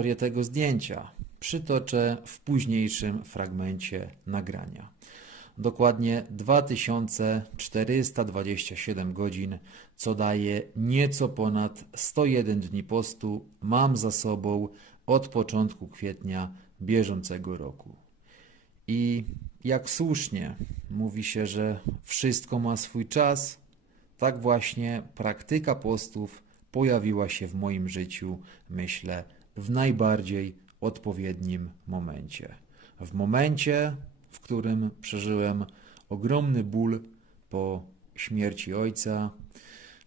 historię tego zdjęcia przytoczę w późniejszym fragmencie nagrania. Dokładnie 2427 godzin, co daje nieco ponad 101 dni postu, mam za sobą od początku kwietnia bieżącego roku. I jak słusznie mówi się, że wszystko ma swój czas, tak właśnie praktyka postów pojawiła się w moim życiu, myślę, w najbardziej odpowiednim momencie. W momencie, w którym przeżyłem ogromny ból po śmierci ojca.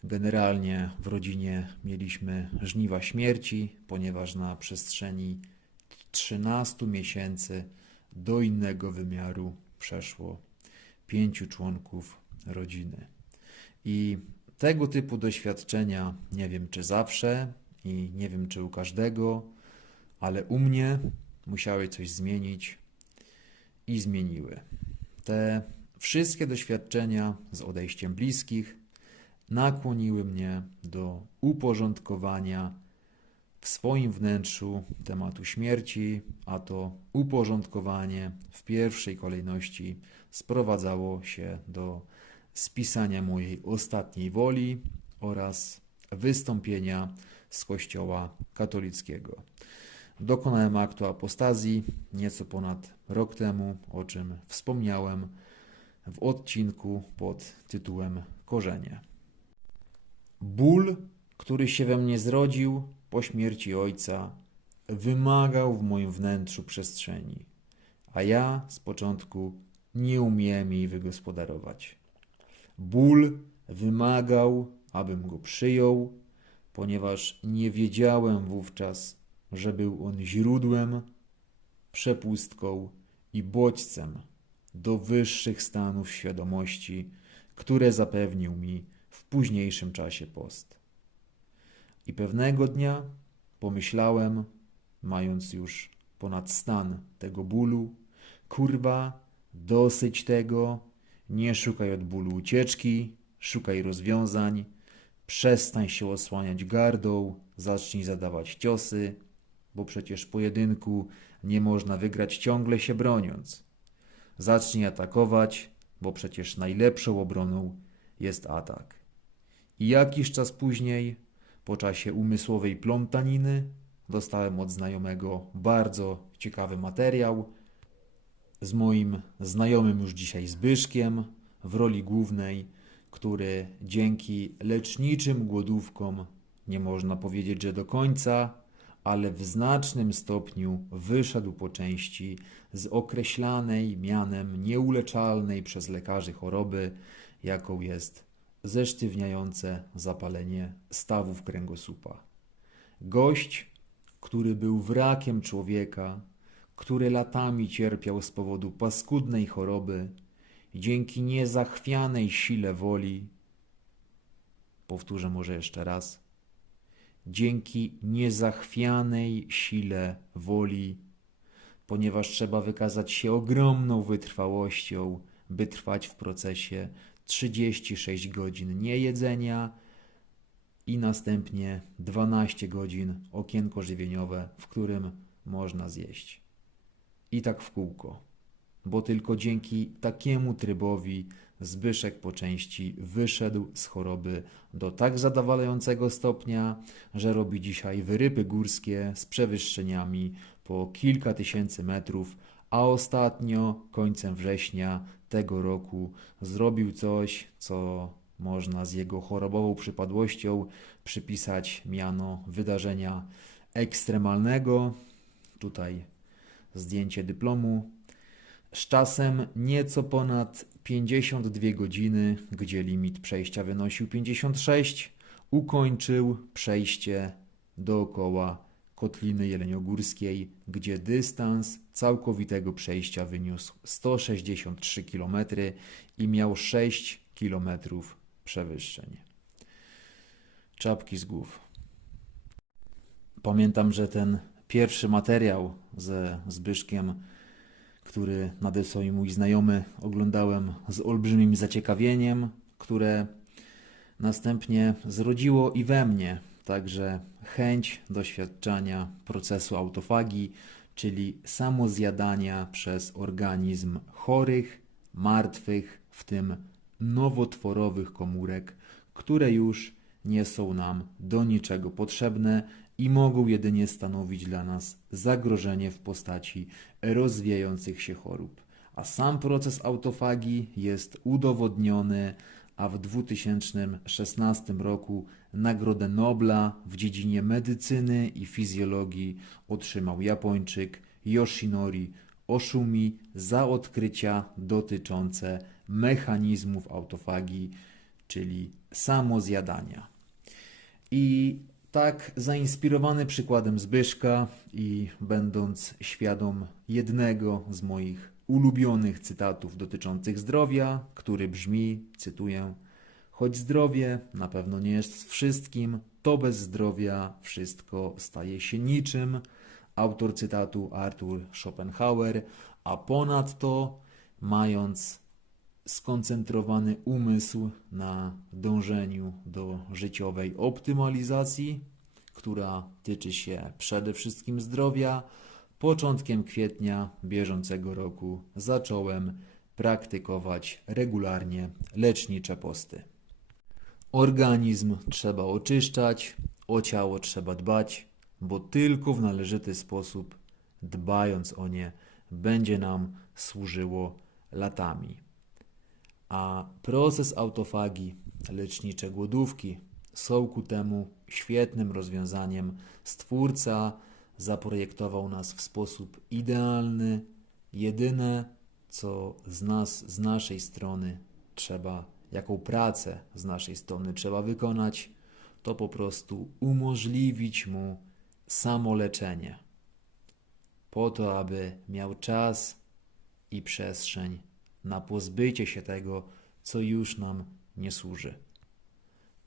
Generalnie w rodzinie mieliśmy żniwa śmierci, ponieważ na przestrzeni 13 miesięcy do innego wymiaru przeszło pięciu członków rodziny. I tego typu doświadczenia nie wiem czy zawsze i nie wiem czy u każdego, ale u mnie musiały coś zmienić i zmieniły. Te wszystkie doświadczenia z odejściem bliskich nakłoniły mnie do uporządkowania w swoim wnętrzu tematu śmierci, a to uporządkowanie w pierwszej kolejności sprowadzało się do spisania mojej ostatniej woli oraz wystąpienia z Kościoła katolickiego. Dokonałem aktu apostazji nieco ponad rok temu, o czym wspomniałem w odcinku pod tytułem Korzenie. Ból, który się we mnie zrodził po śmierci ojca, wymagał w moim wnętrzu przestrzeni, a ja z początku nie umiałem jej wygospodarować. Ból wymagał, abym go przyjął, ponieważ nie wiedziałem wówczas, że był on źródłem, przepustką i bodźcem do wyższych stanów świadomości, które zapewnił mi w późniejszym czasie post. I pewnego dnia pomyślałem, mając już ponad stan tego bólu, kurwa, dosyć tego, nie szukaj od bólu ucieczki, szukaj rozwiązań, przestań się osłaniać gardą, zacznij zadawać ciosy, bo przecież pojedynku nie można wygrać ciągle się broniąc. Zacznij atakować, bo przecież najlepszą obroną jest atak. I jakiś czas później, po czasie umysłowej plątaniny, dostałem od znajomego bardzo ciekawy materiał z moim znajomym już dzisiaj Zbyszkiem w roli głównej, który dzięki leczniczym głodówkom, nie można powiedzieć, że do końca, ale w znacznym stopniu wyszedł po części z określanej mianem nieuleczalnej przez lekarzy choroby, jaką jest zesztywniające zapalenie stawów kręgosłupa. Gość, który był wrakiem człowieka, który latami cierpiał z powodu paskudnej choroby, dzięki niezachwianej sile woli, powtórzę może jeszcze raz, dzięki niezachwianej sile woli, ponieważ trzeba wykazać się ogromną wytrwałością, by trwać w procesie 36 godzin niejedzenia i następnie 12 godzin okienko żywieniowe, w którym można zjeść. I tak w kółko, bo tylko dzięki takiemu trybowi Zbyszek po części wyszedł z choroby do tak zadowalającego stopnia, że robi dzisiaj wyrypy górskie z przewyższeniami po kilka tysięcy metrów, a ostatnio, końcem września tego roku, zrobił coś, co można z jego chorobową przypadłością przypisać miano wydarzenia ekstremalnego. Tutaj zdjęcie dyplomu. Z czasem nieco ponad 52 godziny, gdzie limit przejścia wynosił 56, ukończył przejście dookoła Kotliny Jeleniogórskiej, gdzie dystans całkowitego przejścia wyniósł 163 km i miał 6 km przewyższeń. Czapki z głów. Pamiętam, że ten pierwszy materiał ze Zbyszkiem, który nadesłał mi mój znajomy, oglądałem z olbrzymim zaciekawieniem, które następnie zrodziło i we mnie. Także chęć doświadczania procesu autofagii, czyli samozjadania przez organizm chorych, martwych, w tym nowotworowych komórek, które już nie są nam do niczego potrzebne i mogą jedynie stanowić dla nas zagrożenie w postaci rozwijających się chorób. A sam proces autofagii jest udowodniony, a w 2016 roku Nagrodę Nobla w dziedzinie medycyny i fizjologii otrzymał Japończyk Yoshinori Oshumi za odkrycia dotyczące mechanizmów autofagii, czyli samozjadania. I tak zainspirowany przykładem Zbyszka i będąc świadom jednego z moich ulubionych cytatów dotyczących zdrowia, który brzmi, cytuję: Choć zdrowie na pewno nie jest wszystkim, to bez zdrowia wszystko staje się niczym. Autor cytatu Arthur Schopenhauer, a ponadto mając skoncentrowany umysł na dążeniu do życiowej optymalizacji, która tyczy się przede wszystkim zdrowia, początkiem kwietnia bieżącego roku zacząłem praktykować regularnie lecznicze posty. Organizm trzeba oczyszczać, o ciało trzeba dbać, bo tylko w należyty sposób, dbając o nie, będzie nam służyło latami. A proces autofagii, lecznicze głodówki są ku temu świetnym rozwiązaniem. Stwórca zaprojektował nas w sposób idealny. Jedyne, co z nas, z naszej strony trzeba, jaką pracę z naszej strony trzeba wykonać, to po prostu umożliwić mu samoleczenie. Po to, aby miał czas i przestrzeń na pozbycie się tego, co już nam nie służy.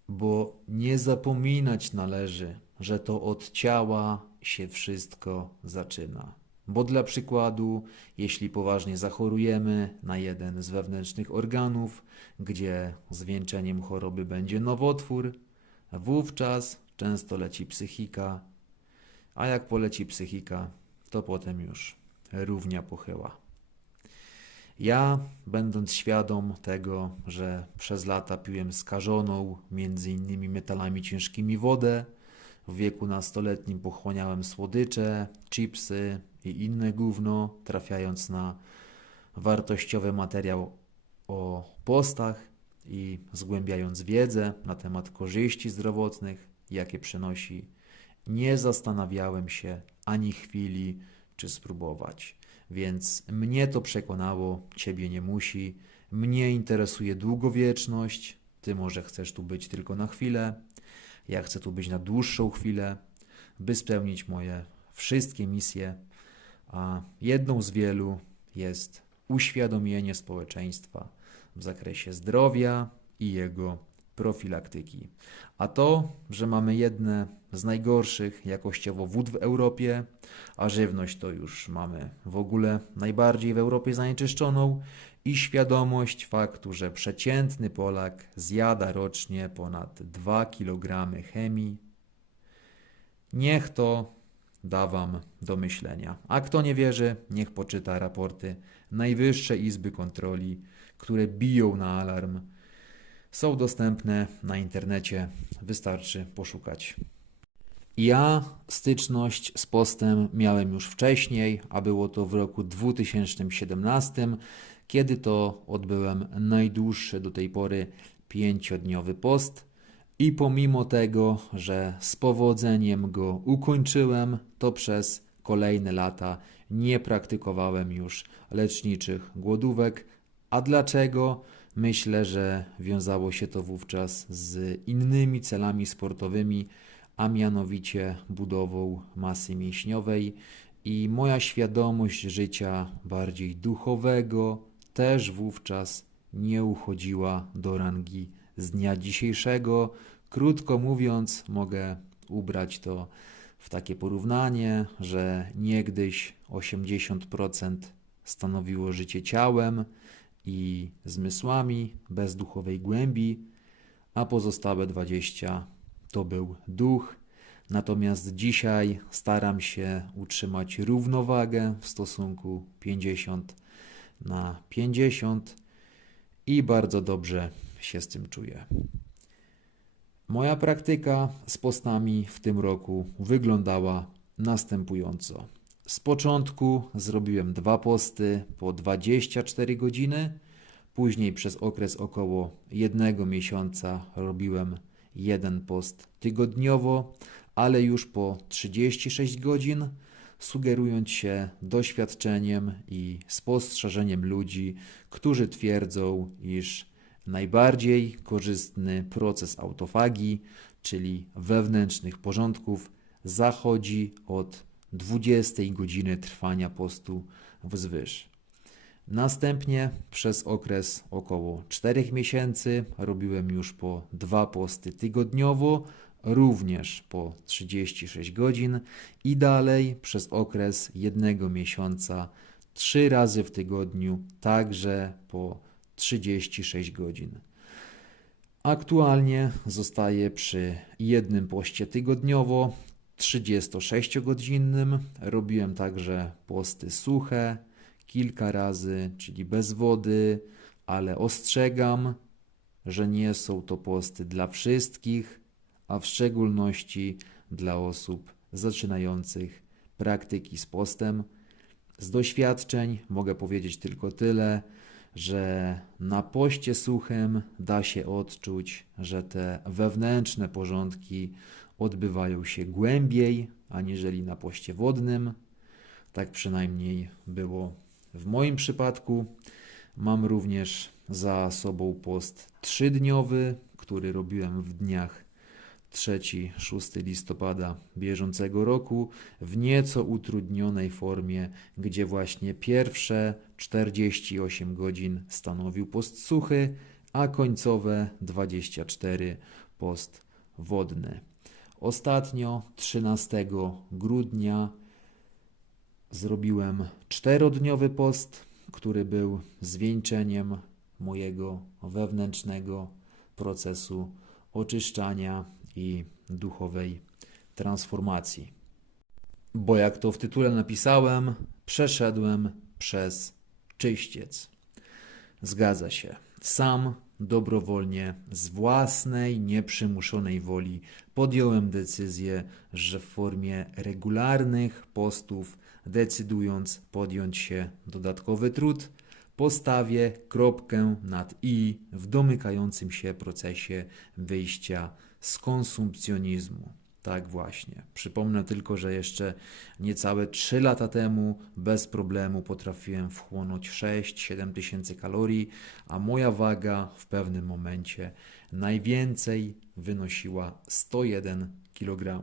Bo nie zapominać należy, że to od ciała się wszystko zaczyna. Bo dla przykładu, jeśli poważnie zachorujemy na jeden z wewnętrznych organów, gdzie zwieńczeniem choroby będzie nowotwór, wówczas często leci psychika, a jak poleci psychika, to potem już równia pochyła. Ja, będąc świadom tego, że przez lata piłem skażoną, między innymi metalami ciężkimi wodę, w wieku nastoletnim pochłaniałem słodycze, chipsy i inne gówno, trafiając na wartościowy materiał o postach i zgłębiając wiedzę na temat korzyści zdrowotnych, jakie przynosi, nie zastanawiałem się ani chwili, czy spróbować. Więc mnie to przekonało, ciebie nie musi. Mnie interesuje długowieczność. Ty może chcesz tu być tylko na chwilę. Ja chcę tu być na dłuższą chwilę, by spełnić moje wszystkie misje. A jedną z wielu jest uświadomienie społeczeństwa w zakresie zdrowia i jego profilaktyki. A to, że mamy jedne z najgorszych jakościowo wód w Europie, a żywność to już mamy w ogóle najbardziej w Europie zanieczyszczoną i świadomość faktu, że przeciętny Polak zjada rocznie ponad 2 kg chemii, niech to da Wam do myślenia. A kto nie wierzy, niech poczyta raporty Najwyższej Izby Kontroli, które biją na alarm są dostępne na internecie, wystarczy poszukać. Ja styczność z postem miałem już wcześniej, a było to w roku 2017, kiedy to odbyłem najdłuższy do tej pory pięciodniowy post. I pomimo tego, że z powodzeniem go ukończyłem, to przez kolejne lata nie praktykowałem już leczniczych głodówek. A dlaczego? Myślę, że wiązało się to wówczas z innymi celami sportowymi, a mianowicie budową masy mięśniowej i moja świadomość życia bardziej duchowego też wówczas nie uchodziła do rangi z dnia dzisiejszego. Krótko mówiąc, mogę ubrać to w takie porównanie, że niegdyś 80% stanowiło życie ciałem, i zmysłami, bez duchowej głębi, a pozostałe 20 to był duch. Natomiast dzisiaj staram się utrzymać równowagę w stosunku 50 na 50 i bardzo dobrze się z tym czuję. Moja praktyka z postami w tym roku wyglądała następująco. Z początku zrobiłem dwa posty po 24 godziny, później przez okres około jednego miesiąca robiłem jeden post tygodniowo, ale już po 36 godzin, sugerując się doświadczeniem i spostrzeżeniem ludzi, którzy twierdzą, iż najbardziej korzystny proces autofagii, czyli wewnętrznych porządków, zachodzi od 20 godziny trwania postu wzwyż. Następnie przez okres około 4 miesięcy robiłem już po dwa posty tygodniowo, również po 36 godzin i dalej przez okres jednego miesiąca trzy razy w tygodniu, także po 36 godzin. Aktualnie zostaję przy jednym poście tygodniowo, 36-godzinnym. Robiłem także posty suche kilka razy, czyli bez wody, ale ostrzegam, że nie są to posty dla wszystkich, a w szczególności dla osób zaczynających praktyki z postem. Z doświadczeń mogę powiedzieć tylko tyle, że na poście suchym da się odczuć, że te wewnętrzne porządki odbywają się głębiej aniżeli na poście wodnym. Tak przynajmniej było w moim przypadku. Mam również za sobą post trzydniowy, który robiłem w dniach 3-6 listopada bieżącego roku w nieco utrudnionej formie, gdzie właśnie pierwsze 48 godzin stanowił post suchy, a końcowe 24 post wodny. Ostatnio 13 grudnia zrobiłem czterodniowy post, który był zwieńczeniem mojego wewnętrznego procesu oczyszczania i duchowej transformacji. Bo jak to w tytule napisałem, przeszedłem przez czyściec. Zgadza się. Sam dobrowolnie, z własnej, nieprzymuszonej woli podjąłem decyzję, że w formie regularnych postów, decydując podjąć się dodatkowy trud, postawię kropkę nad i w domykającym się procesie wyjścia z konsumpcjonizmu. Tak właśnie. Przypomnę tylko, że jeszcze niecałe 3 lata temu bez problemu potrafiłem wchłonąć 6-7 tysięcy kalorii, a moja waga w pewnym momencie najwięcej wynosiła 101 kg.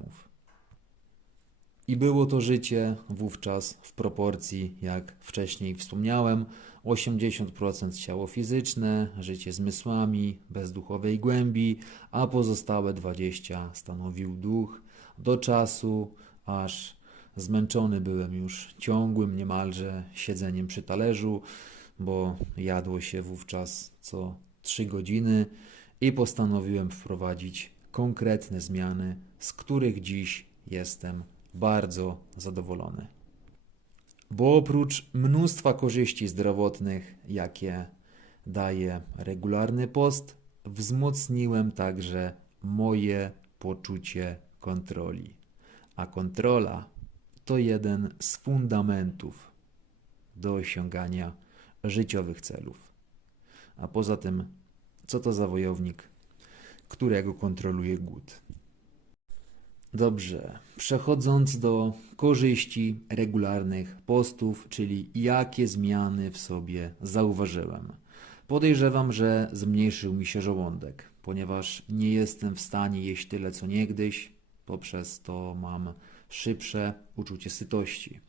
I było to życie wówczas w proporcji, jak wcześniej wspomniałem, 80% ciało fizyczne, życie zmysłami, bez duchowej głębi, a pozostałe 20% stanowił duch, do czasu, aż zmęczony byłem już ciągłym niemalże siedzeniem przy talerzu, bo jadło się wówczas co 3 godziny i postanowiłem wprowadzić konkretne zmiany, z których dziś jestem bardzo zadowolony. Bo oprócz mnóstwa korzyści zdrowotnych, jakie daje regularny post, wzmocniłem także moje poczucie kontroli. A kontrola to jeden z fundamentów do osiągania życiowych celów. A poza tym, co to za wojownik, którego kontroluje głód? Dobrze, przechodząc do korzyści regularnych postów, czyli jakie zmiany w sobie zauważyłem. Podejrzewam, że zmniejszył mi się żołądek, ponieważ nie jestem w stanie jeść tyle co niegdyś, poprzez to mam szybsze uczucie sytości.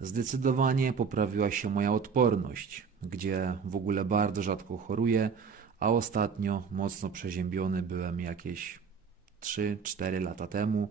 Zdecydowanie poprawiła się moja odporność, gdzie w ogóle bardzo rzadko choruję, a ostatnio mocno przeziębiony byłem jakieś 3-4 lata temu,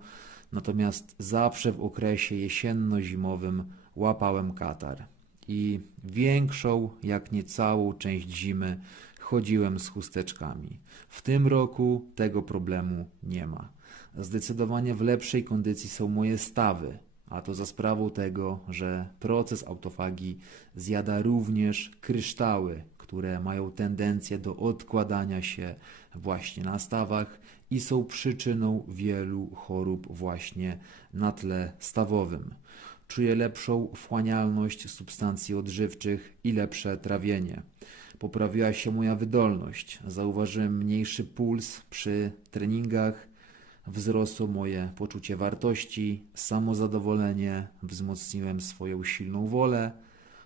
natomiast zawsze w okresie jesienno-zimowym łapałem katar i większą, jak nie całą część zimy chodziłem z chusteczkami. W tym roku tego problemu nie ma. Zdecydowanie w lepszej kondycji są moje stawy, a to za sprawą tego, że proces autofagii zjada również kryształy, które mają tendencję do odkładania się właśnie na stawach i są przyczyną wielu chorób właśnie na tle stawowym. Czuję lepszą wchłanialność substancji odżywczych i lepsze trawienie. Poprawiła się moja wydolność. Zauważyłem mniejszy puls przy treningach. Wzrosło moje poczucie wartości, samozadowolenie, wzmocniłem swoją silną wolę,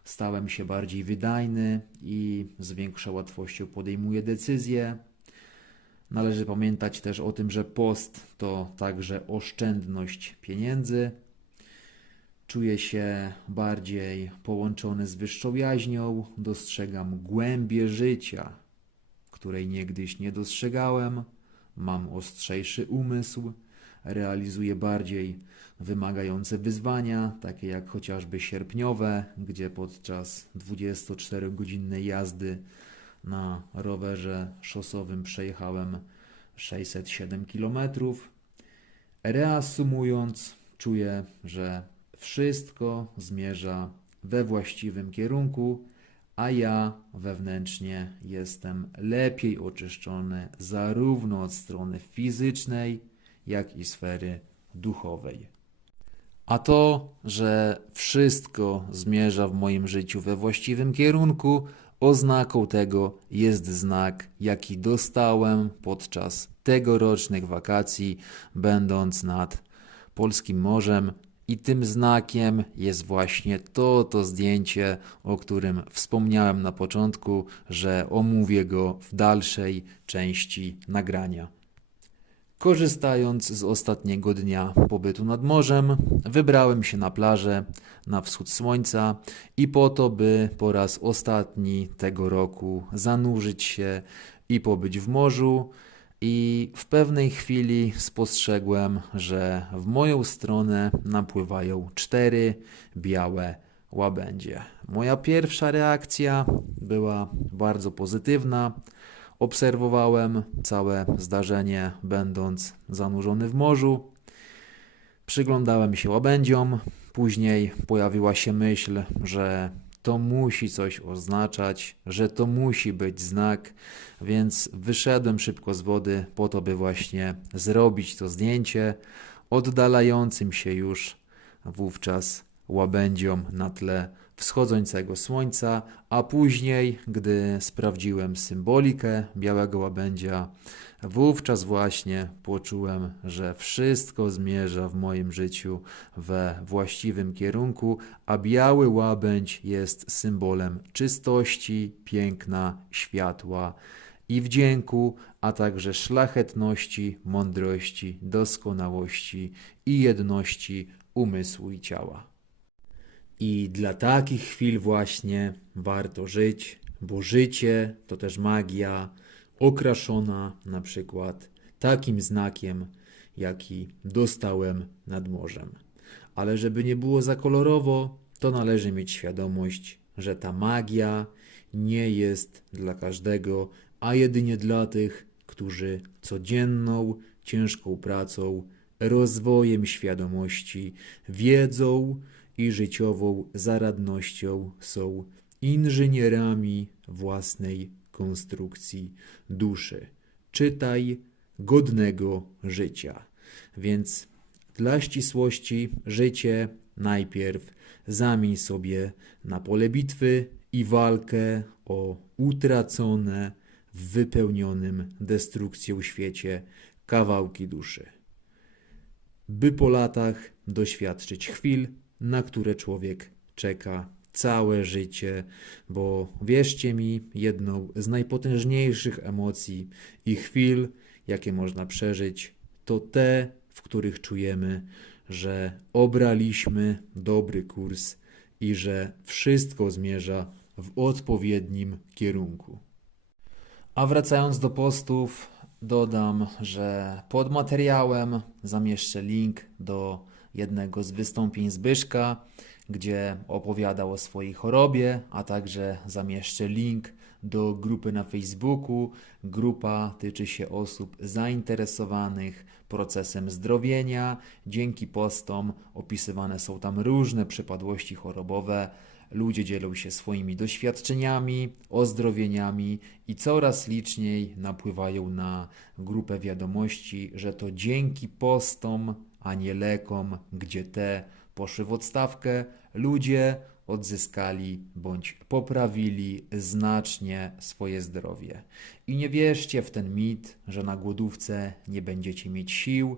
stałem się bardziej wydajny i z większą łatwością podejmuję decyzje. Należy pamiętać też o tym, że post to także oszczędność pieniędzy. Czuję się bardziej połączony z wyższą jaźnią, dostrzegam głębię życia, której niegdyś nie dostrzegałem, mam ostrzejszy umysł, realizuję bardziej wymagające wyzwania, takie jak chociażby sierpniowe, gdzie podczas 24-godzinnej jazdy na rowerze szosowym przejechałem 607 km. Reasumując, czuję, że wszystko zmierza we właściwym kierunku, a ja wewnętrznie jestem lepiej oczyszczony zarówno od strony fizycznej, jak i sfery duchowej. A to, że wszystko zmierza w moim życiu we właściwym kierunku, oznaką tego jest znak, jaki dostałem podczas tegorocznych wakacji, będąc nad polskim morzem. I tym znakiem jest właśnie to, to zdjęcie, o którym wspomniałem na początku, że omówię go w dalszej części nagrania. Korzystając z ostatniego dnia pobytu nad morzem, wybrałem się na plażę na wschód słońca i po to, by po raz ostatni tego roku zanurzyć się i pobyć w morzu. I w pewnej chwili spostrzegłem, że w moją stronę napływają cztery białe łabędzie. Moja pierwsza reakcja była bardzo pozytywna. Obserwowałem całe zdarzenie, będąc zanurzony w morzu. Przyglądałem się łabędziom. Później pojawiła się myśl, że to musi coś oznaczać, że to musi być znak, więc wyszedłem szybko z wody po to, by właśnie zrobić to zdjęcie oddalającym się już wówczas łabędziom na tle wschodzącego słońca, a później, gdy sprawdziłem symbolikę białego łabędzia, wówczas właśnie poczułem, że wszystko zmierza w moim życiu we właściwym kierunku, a biały łabędź jest symbolem czystości, piękna, światła i wdzięku, a także szlachetności, mądrości, doskonałości i jedności umysłu i ciała. I dla takich chwil właśnie warto żyć, bo życie to też magia okraszona na przykład takim znakiem, jaki dostałem nad morzem. Ale żeby nie było za kolorowo, to należy mieć świadomość, że ta magia nie jest dla każdego, a jedynie dla tych, którzy codzienną, ciężką pracą, rozwojem świadomości, wiedzą, i życiową zaradnością są inżynierami własnej konstrukcji duszy. Czytaj godnego życia. Więc dla ścisłości życie najpierw zamień sobie na pole bitwy i walkę o utracone w wypełnionym destrukcją świecie kawałki duszy. By po latach doświadczyć chwil, na które człowiek czeka całe życie, bo wierzcie mi, jedną z najpotężniejszych emocji i chwil, jakie można przeżyć, to te, w których czujemy, że obraliśmy dobry kurs i że wszystko zmierza w odpowiednim kierunku. A wracając do postów, dodam, że pod materiałem zamieszczę link do jednego z wystąpień Zbyszka, gdzie opowiadał o swojej chorobie, a także zamieszczę link do grupy na Facebooku. Grupa tyczy się osób zainteresowanych procesem zdrowienia. Dzięki postom opisywane są tam różne przypadłości chorobowe. Ludzie dzielą się swoimi doświadczeniami, ozdrowieniami i coraz liczniej napływają na grupę wiadomości, że to dzięki postom, a nie lekom, gdzie te poszły w odstawkę, ludzie odzyskali bądź poprawili znacznie swoje zdrowie. I nie wierzcie w ten mit, że na głodówce nie będziecie mieć sił.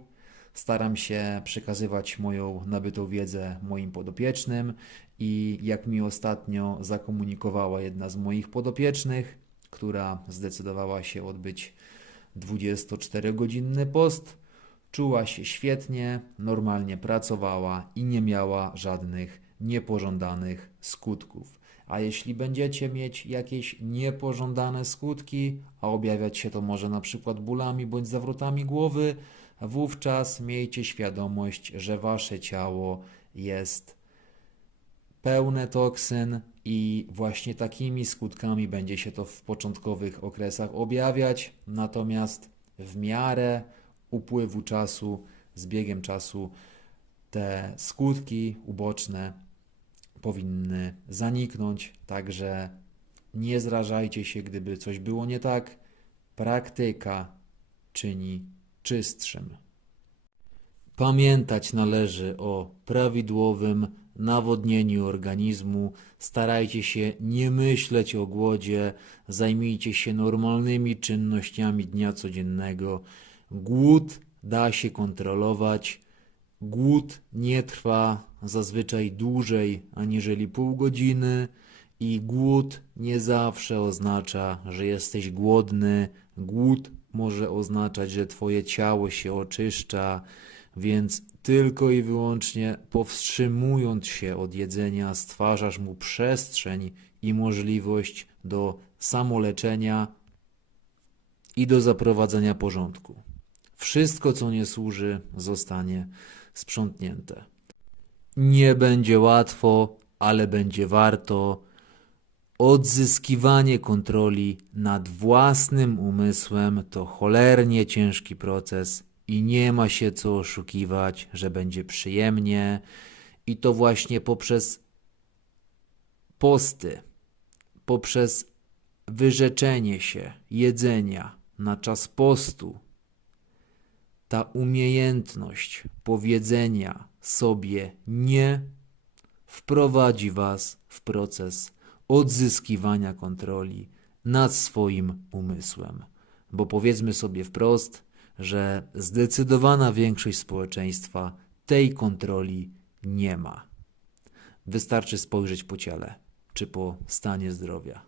Staram się przekazywać moją nabytą wiedzę moim podopiecznym i jak mi ostatnio zakomunikowała jedna z moich podopiecznych, która zdecydowała się odbyć 24-godzinny post, czuła się świetnie, normalnie pracowała i nie miała żadnych niepożądanych skutków. A jeśli będziecie mieć jakieś niepożądane skutki, a objawiać się to może na przykład bólami bądź zawrotami głowy, wówczas miejcie świadomość, że wasze ciało jest pełne toksyn i właśnie takimi skutkami będzie się to w początkowych okresach objawiać. Natomiast w miarę upływu czasu, z biegiem czasu, te skutki uboczne powinny zaniknąć. Także nie zrażajcie się, gdyby coś było nie tak. Praktyka czyni czystszym. Pamiętać należy o prawidłowym nawodnieniu organizmu. Starajcie się nie myśleć o głodzie, zajmijcie się normalnymi czynnościami dnia codziennego. Głód da się kontrolować. Głód nie trwa zazwyczaj dłużej aniżeli pół godziny i głód nie zawsze oznacza, że jesteś głodny. Głód może oznaczać, że twoje ciało się oczyszcza, więc tylko i wyłącznie powstrzymując się od jedzenia stwarzasz mu przestrzeń i możliwość do samoleczenia i do zaprowadzenia porządku. Wszystko, co nie służy, zostanie sprzątnięte. Nie będzie łatwo, ale będzie warto. Odzyskiwanie kontroli nad własnym umysłem to cholernie ciężki proces i nie ma się co oszukiwać, że będzie przyjemnie. I to właśnie poprzez posty, poprzez wyrzeczenie się jedzenia na czas postu, ta umiejętność powiedzenia sobie nie wprowadzi Was w proces odzyskiwania kontroli nad swoim umysłem. Bo powiedzmy sobie wprost, że zdecydowana większość społeczeństwa tej kontroli nie ma. Wystarczy spojrzeć po ciele czy po stanie zdrowia.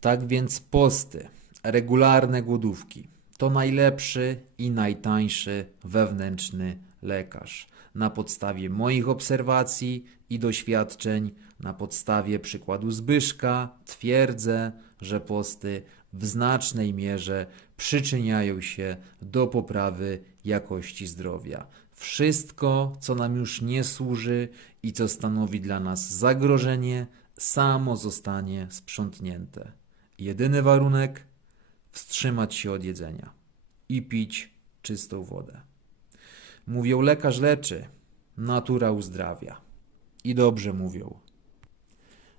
Tak więc posty, regularne głodówki to najlepszy i najtańszy wewnętrzny lekarz. Na podstawie moich obserwacji i doświadczeń, na podstawie przykładu Zbyszka, twierdzę, że posty w znacznej mierze przyczyniają się do poprawy jakości zdrowia. Wszystko, co nam już nie służy i co stanowi dla nas zagrożenie, samo zostanie sprzątnięte. Jedyny warunek wstrzymać się od jedzenia i pić czystą wodę. Mówią, lekarz leczy, natura uzdrawia. I dobrze mówią.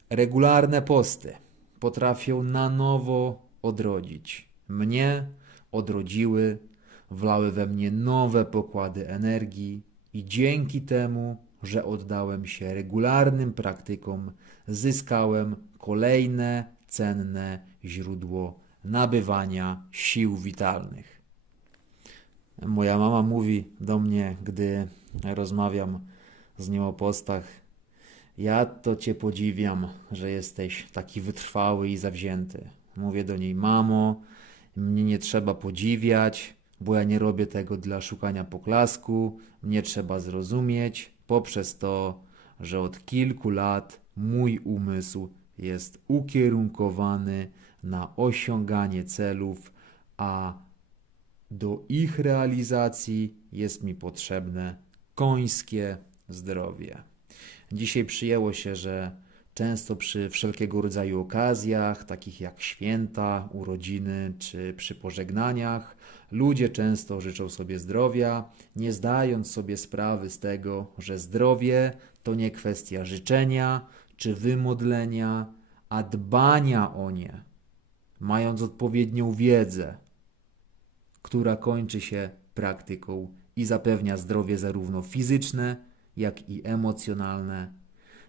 Regularne posty potrafią na nowo odrodzić. Mnie odrodziły, wlały we mnie nowe pokłady energii i dzięki temu, że oddałem się regularnym praktykom, zyskałem kolejne cenne źródło nabywania sił witalnych. Moja mama mówi do mnie, gdy rozmawiam z nią o postach: Ja to cię podziwiam, że jesteś taki wytrwały i zawzięty. Mówię do niej: Mamo, mnie nie trzeba podziwiać, bo ja nie robię tego dla szukania poklasku. Mnie trzeba zrozumieć poprzez to, że od kilku lat mój umysł jest ukierunkowany na osiąganie celów, a do ich realizacji jest mi potrzebne końskie zdrowie. Dzisiaj przyjęło się, że Często przy wszelkiego rodzaju okazjach, takich jak święta, urodziny czy przy pożegnaniach, ludzie często życzą sobie zdrowia, nie zdając sobie sprawy z tego, że zdrowie to nie kwestia życzenia czy wymodlenia, a dbania o nie, mając odpowiednią wiedzę, która kończy się praktyką i zapewnia zdrowie zarówno fizyczne, jak i emocjonalne.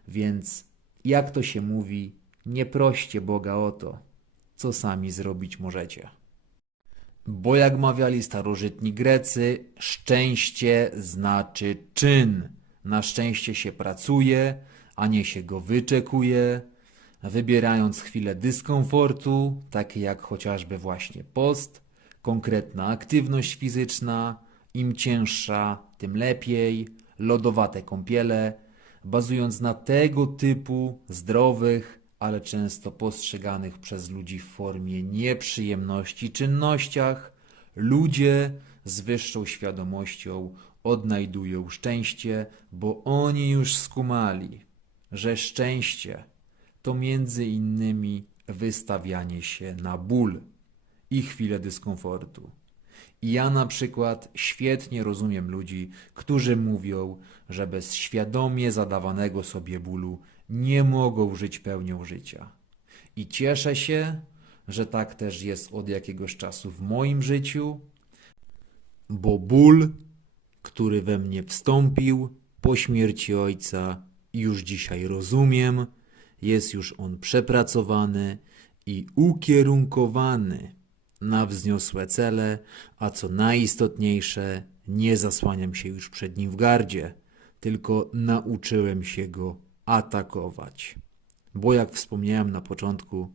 Więc, jak to się mówi, nie proście Boga o to, co sami zrobić możecie. Bo jak mawiali starożytni Grecy, szczęście znaczy czyn. Na szczęście się pracuje, a nie się go wyczekuje, wybierając chwilę dyskomfortu, takie jak chociażby właśnie post, konkretna aktywność fizyczna, im cięższa, tym lepiej, lodowate kąpiele, bazując na tego typu zdrowych, ale często postrzeganych przez ludzi w formie nieprzyjemności czynnościach, ludzie z wyższą świadomością odnajdują szczęście, bo oni już skumali, że szczęście to między innymi wystawianie się na ból i chwilę dyskomfortu. I ja na przykład świetnie rozumiem ludzi, którzy mówią, że bez świadomie zadawanego sobie bólu nie mogą żyć pełnią życia. I cieszę się, że tak też jest od jakiegoś czasu w moim życiu, bo ból, który we mnie wstąpił po śmierci ojca, już dzisiaj rozumiem, jest już on przepracowany i ukierunkowany na wzniosłe cele, a co najistotniejsze, nie zasłaniam się już przed nim w gardzie, tylko nauczyłem się go atakować. Bo jak wspomniałem na początku,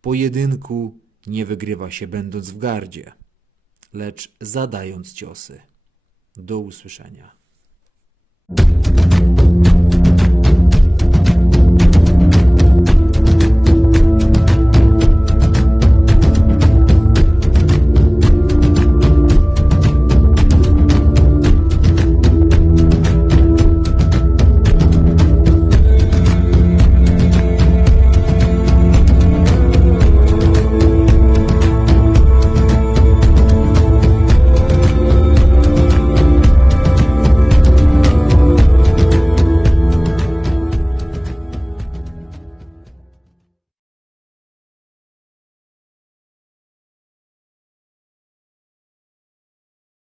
pojedynku nie wygrywa się będąc w gardzie, lecz zadając ciosy. Do usłyszenia.